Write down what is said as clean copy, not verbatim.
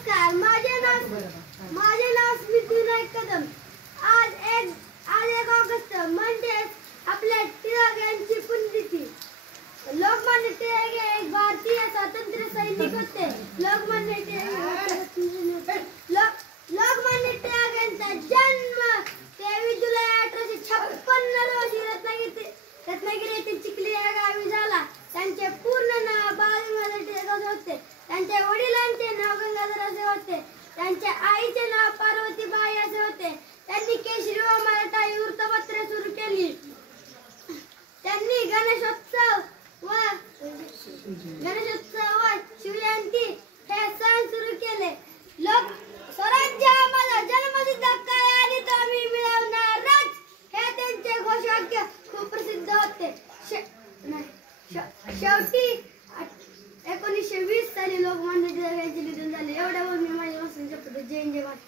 नमस्कार, माझे नाव स्मित विनायक कदम। आज 1 ऑगस्ट म्हणजेच आपल्या टिळक यांची पुण्यतिथी। लोकमान्य टिळक हे एक भारतीय स्वातंत्र्य सैनिक होते। लोकमान्य टिळक यांचा जन्म 23 जुलै 1856 रोजी रत्नागिरी येथील चिखली या गावी झाला। त्यांचे पूर्ण नाव बाळगंगाधर टिळक होते। त्यांच्या वडिलांचे नाव गंगाधर असे होते। त्यांच्या आईचे नाव पार्वतीबाई असे होते। त्यांनी केशरी व मराठी वृत्तपत्रे सुरू केली। त्यांनी गणेशोत्सव व शिवजयंती हे सण सुरू केले। स्वराज्य आम्हाला जन्मसिद्ध हक्क आहे आणि तो आम्ही मिळवणारच, हे त्यांचे घोषवाक्य खूप प्रसिद्ध होते। शेवटी 1920 साली लोकमान्य टिळक यांचे निधन झाले। एवढ्यावर मी माझ्या वस्तूंच्या पद्धत जय हिंद जय भारत।